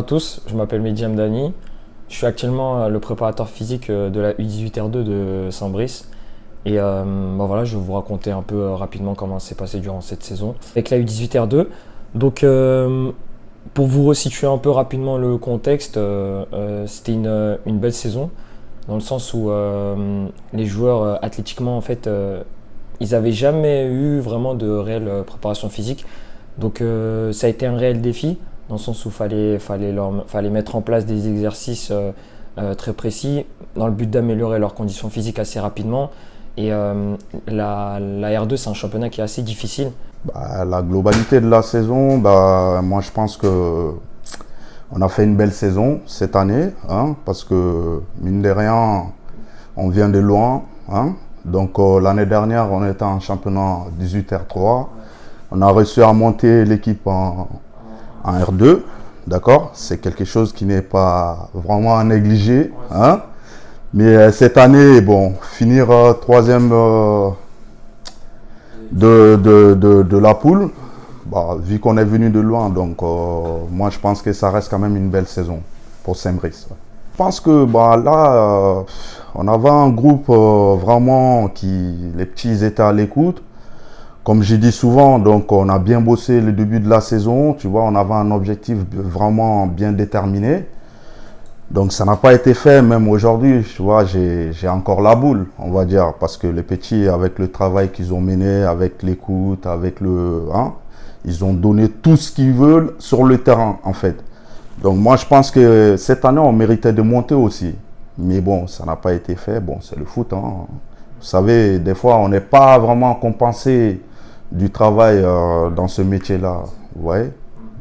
à tous, je m'appelle Mehdi Hamdani. Je suis actuellement le préparateur physique de la U18R2 de Saint-Brice. Et voilà, je vais vous raconter un peu rapidement comment s'est passé durant cette saison avec la U18R2. Donc, pour vous resituer un peu rapidement le contexte, c'était une belle saison dans le sens où les joueurs athlétiquement, en fait, ils n'avaient jamais eu vraiment de réelle préparation physique. Donc, ça a été un réel défi dans le sens où fallait mettre en place des exercices très précis dans le but d'améliorer leurs conditions physiques assez rapidement. Et la R2, c'est un championnat qui est assez difficile. La globalité de la saison, moi je pense que on a fait une belle saison cette année, hein, parce que mine de rien, on vient de loin. Hein. Donc l'année dernière, on était en championnat 18R3. On a réussi à monter l'équipe en R2, d'accord? C'est quelque chose qui n'est pas vraiment à négliger. Hein. Mais cette année, bon, finir troisième de la poule, vu qu'on est venu de loin, donc moi je pense que ça reste quand même une belle saison pour Saint-Brice. Je pense que là, on avait un groupe vraiment les petits ils étaient à l'écoute. Comme j'ai dit souvent, donc on a bien bossé le début de la saison, tu vois, on avait un objectif vraiment bien déterminé. Donc ça n'a pas été fait, même aujourd'hui, tu vois, j'ai encore la boule, on va dire, parce que les petits, avec le travail qu'ils ont mené, avec l'écoute, ils ont donné tout ce qu'ils veulent sur le terrain, en fait. Donc moi, je pense que cette année, on méritait de monter aussi. Mais bon, ça n'a pas été fait, bon, c'est le foot, hein. Vous savez, des fois, on n'est pas vraiment compensé du travail dans ce métier-là, vous voyez.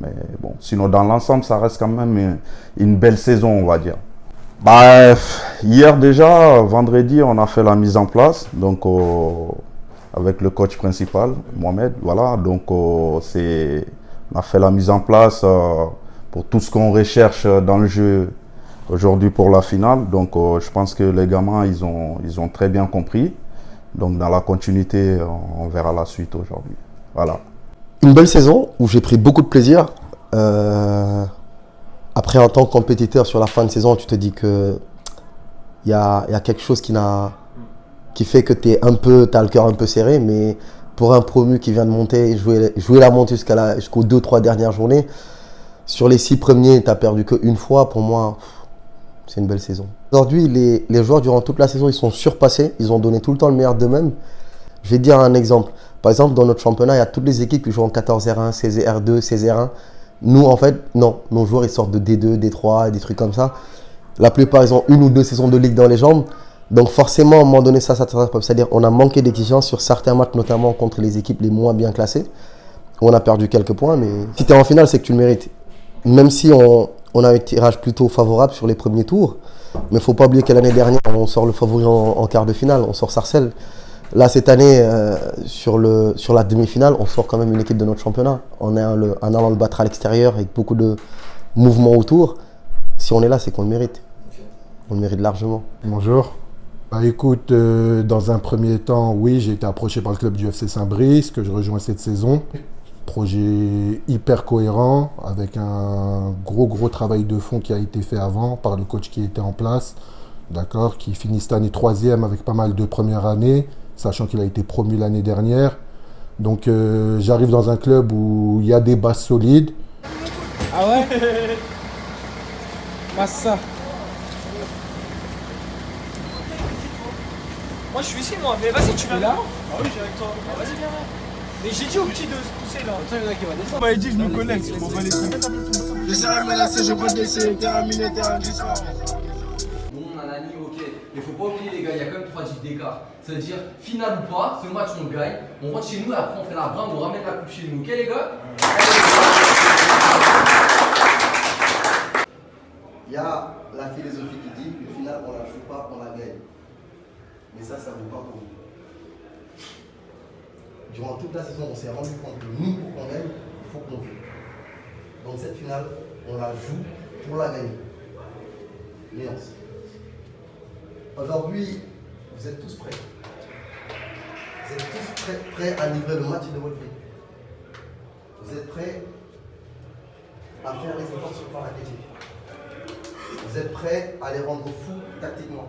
Mais bon, sinon dans l'ensemble, ça reste quand même une belle saison, on va dire. Hier déjà, vendredi, on a fait la mise en place, donc avec le coach principal, Mohamed, voilà. Donc on a fait la mise en place pour tout ce qu'on recherche dans le jeu aujourd'hui pour la finale. Donc je pense que les gamins, ils ont très bien compris. Donc dans la continuité, on verra la suite aujourd'hui. Voilà. Une belle saison où j'ai pris beaucoup de plaisir. Après, en tant que compétiteur sur la fin de saison, tu te dis que il y a quelque chose qui fait que tu as le cœur un peu serré. Mais pour un promu qui vient de monter, jouer la montée jusqu'aux 2-3 dernières journées, sur les 6 premiers, tu n'as perdu qu'une fois. Pour moi, c'est une belle saison. Aujourd'hui, les joueurs, durant toute la saison, ils sont surpassés. Ils ont donné tout le temps le meilleur d'eux-mêmes. Je vais te dire un exemple. Par exemple, dans notre championnat, il y a toutes les équipes qui jouent en 14R1, 16R2, 16R1. Nous, en fait, non. Nos joueurs, ils sortent de D2, D3, des trucs comme ça. La plupart, ils ont 1 ou 2 saisons de ligue dans les jambes. Donc forcément, à un moment donné, c'est-à-dire on a manqué d'exigence sur certains matchs, notamment contre les équipes les moins bien classées. On a perdu quelques points, mais si tu es en finale, c'est que tu le mérites. Même si on a un tirage plutôt favorable sur les premiers tours. Mais il ne faut pas oublier que l'année dernière, on sort le favori en quart de finale, on sort Sarcelles. Là, cette année, sur la demi-finale, on sort quand même une équipe de notre championnat. On est en allant le battre à l'extérieur avec beaucoup de mouvements autour. Si on est là, c'est qu'on le mérite. On le mérite largement. Bonjour. Écoute, dans un premier temps, oui, j'ai été approché par le club du FC Saint-Brice, que je rejoins cette saison. Projet hyper cohérent, avec un gros travail de fond qui a été fait avant par le coach qui était en place, d'accord, qui finit cette année 3e avec pas mal de premières années, sachant qu'il a été promu l'année dernière. Donc j'arrive dans un club où il y a des bases solides. Ah ouais. Massa. Moi je suis ici moi, mais vas-y tu viens là. Ah oui j'ai avec toi. Ah, vas-y viens là. Mais j'ai dit au petit de se pousser là. Attends, il y en a qui va descendre. Bah il dit je me connecte, je m'en bats les couilles. Je sais mais là c'est je peux te laisser terminer terrain du soir. Bon, nanani, ok. Mais faut pas oublier les gars, il y a quand même 3 types d'écart. C'est-à-dire, finale ou pas, ce match on le gagne, on rentre chez nous et après on fait la bringue, on ramène la coupe chez nous. Ok les gars? Il y a la philosophie qui dit que finale, on la joue pas, on la gagne. Mais ça ne vaut pas pour nous. Durant toute la saison, on s'est rendu compte que nous, pour qu'on gagne, il faut qu'on joue. Donc cette finale, on la joue pour la gagner. Nuance. Aujourd'hui, vous êtes tous prêts. Vous êtes tous prêts à livrer le match de votre vie. Vous êtes prêts à faire les efforts sur le plan athlétique. Vous êtes prêts à les rendre fous tactiquement.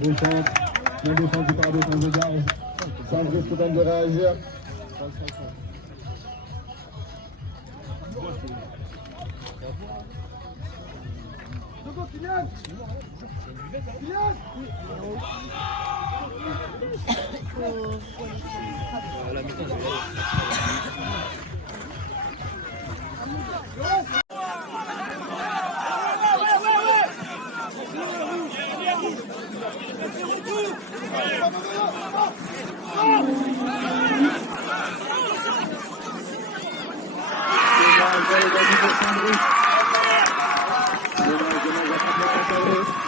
Défense, bien défendu par défense de garde. Saint-Brice qui tente de réagir.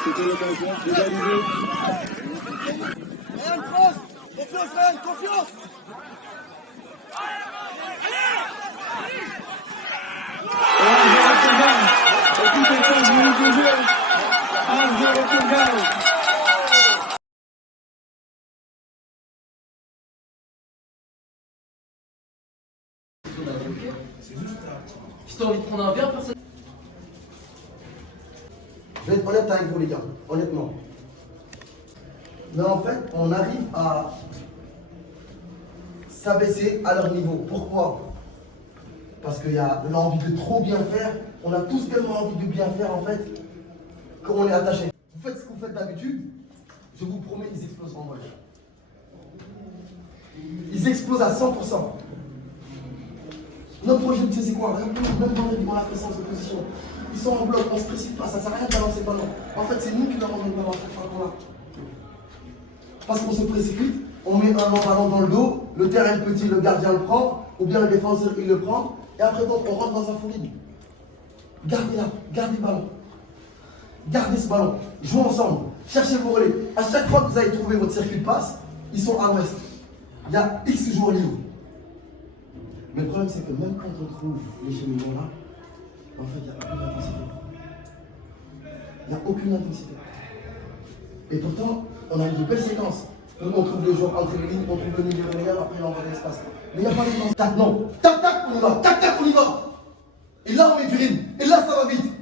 C'était l'occasion d'égaliser. Ryan, France! Confiance, Ryan, confiance! Si t'as envie de prendre un verre, personne. Je vais être honnête avec vous les gars, honnêtement. Mais en fait, on arrive à s'abaisser à leur niveau. Pourquoi? Parce qu'il y a l'envie de trop bien faire. On a tous tellement envie de bien faire en fait qu'on est attaché. Vous faites ce que vous faites d'habitude, je vous promets, ils explosent en vol. Ils explosent à 100%. Notre projet, tu sais c'est quoi? Même vendredi, on a fait sans opposition. Ils sont en bloc, on se précipite pas, ça ne sert à rien de balancer le ballon. En fait, c'est nous qui leur envoyons le ballon à chaque fois qu'on l'a. Parce qu'on se précipite, on met un long ballon dans le dos, le terrain est petit, le gardien le prend, ou bien le défenseur il le prend, et après donc on rentre dans un fou libre. Gardez-la, gardez le ballon. Gardez ce ballon, jouez ensemble, cherchez vos relais. À chaque fois que vous avez trouvé votre circuit de passe, ils sont à l'ouest. Il y a X joueurs libres. Mais le problème, c'est que même quand on trouve les cheminements là, en fait, il n'y a aucune intensité. Il n'y a aucune intensité. Et pourtant, on a une belle séquence. On trouve le joueur entre les lignes, on trouve le milieu meilleur, après on envoie de l'espace. Mais il n'y a pas de temps. Tac, non. Tac, tac, on y va. Tac, tac, on y va. Et là, on met du rythme. Et là, ça va vite.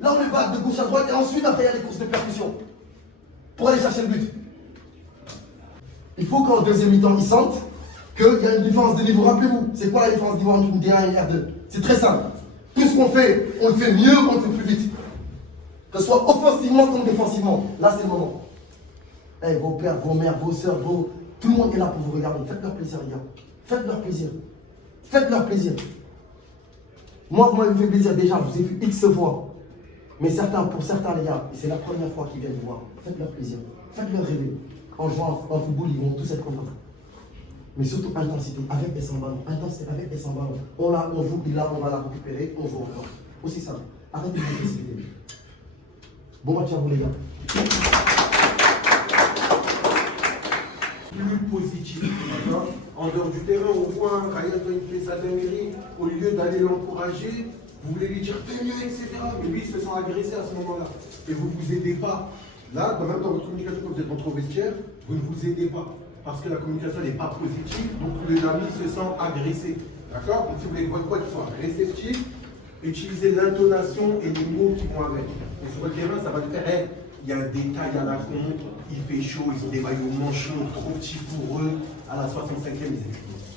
Là, on est back de gauche à droite. Et ensuite, après, il y a les courses de percussion. Pour aller chercher le but. Il faut qu'en deuxième mi-temps, ils sentent qu'il y a une différence de niveau. Rappelez-vous, c'est quoi la différence de niveau entre une D1 et une R2? C'est très simple. Tout ce qu'on fait, on le fait mieux, on le fait plus vite. Que ce soit offensivement comme défensivement. Là, c'est le moment. Hey, vos pères, vos mères, vos soeurs, tout le monde est là pour vous regarder. Faites-leur plaisir, les gars. Faites-leur plaisir. Faites-leur plaisir. Moi, vous m'avez fait plaisir déjà. Je vous ai vu X fois. Mais pour certains, les gars, c'est la première fois qu'ils viennent vous voir. Faites-leur plaisir. Faites-leur rêver. En jouant en football, ils vont tous être contents. Mais surtout intensité, avec et sans ballon. Intensité, avec et sans ballon. On joue, puis là, on va la récupérer, on joue encore. Aussi simple. Arrêtez de vous précipiter. Bon match à vous, les gars. Plus positif, d'accord. En dehors du terrain, on voit Ryan quand il fait sa dinguerie, au lieu d'aller l'encourager, vous voulez lui dire fais mieux, etc. Mais lui, il se sent agressé à ce moment-là. Et vous ne vous aidez pas. Là, quand même dans votre communication, quand vous êtes entre vestiaire, vous ne vous aidez pas. Parce que la communication n'est pas positive, donc le ami se sent agressé. D'accord? Donc si vous voulez votre voix qui soit réceptive, utilisez l'intonation et les mots qui vont avec. Et sur le terrain, ça va te faire, hey, il y a des tailles à la con, il fait chaud, ils ont des maillots manchots, trop petits pour eux, à la 65e, ils explosent.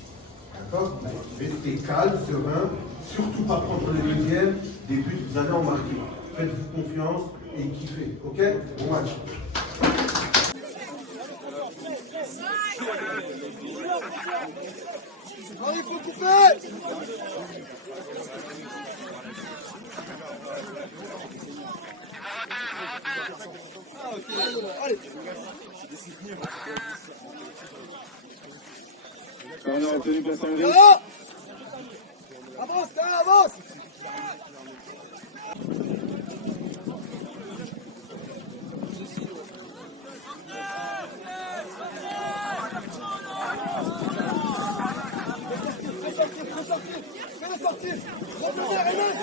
D'accord? Restez calme, serein, surtout pas prendre le deuxième, des buts, vous allez en marquer. Faites-vous confiance et kiffez, ok? Bon match. Allez, faut couper! Ah, ok, allez! Corner obtenu pour Saint-Brice. Avance, avance. Fais-le sortir. Revenez,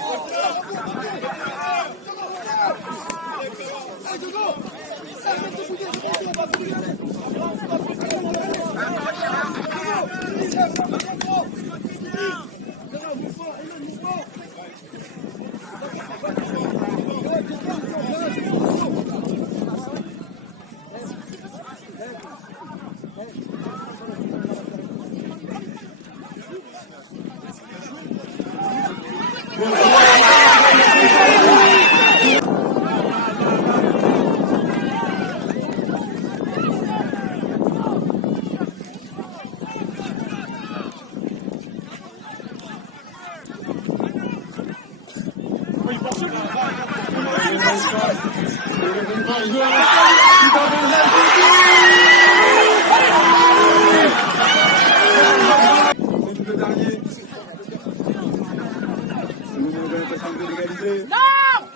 Non!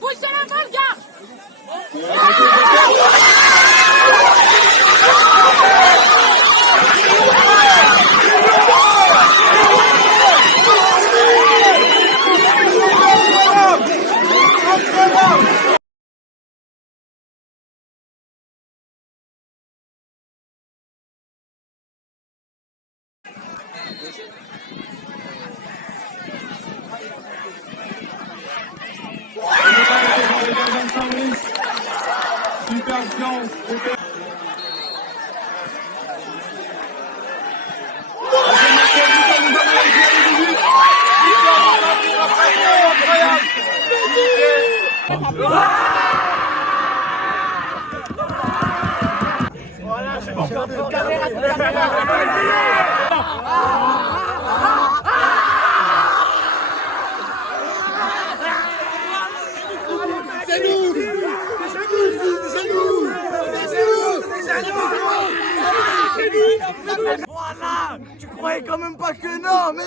Poussez la balle, gars! Super séance. Voilà! Tu croyais quand même pas que non, mais...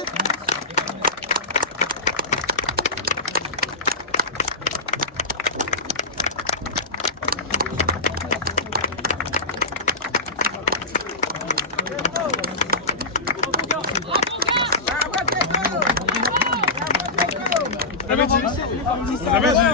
J'avais dit.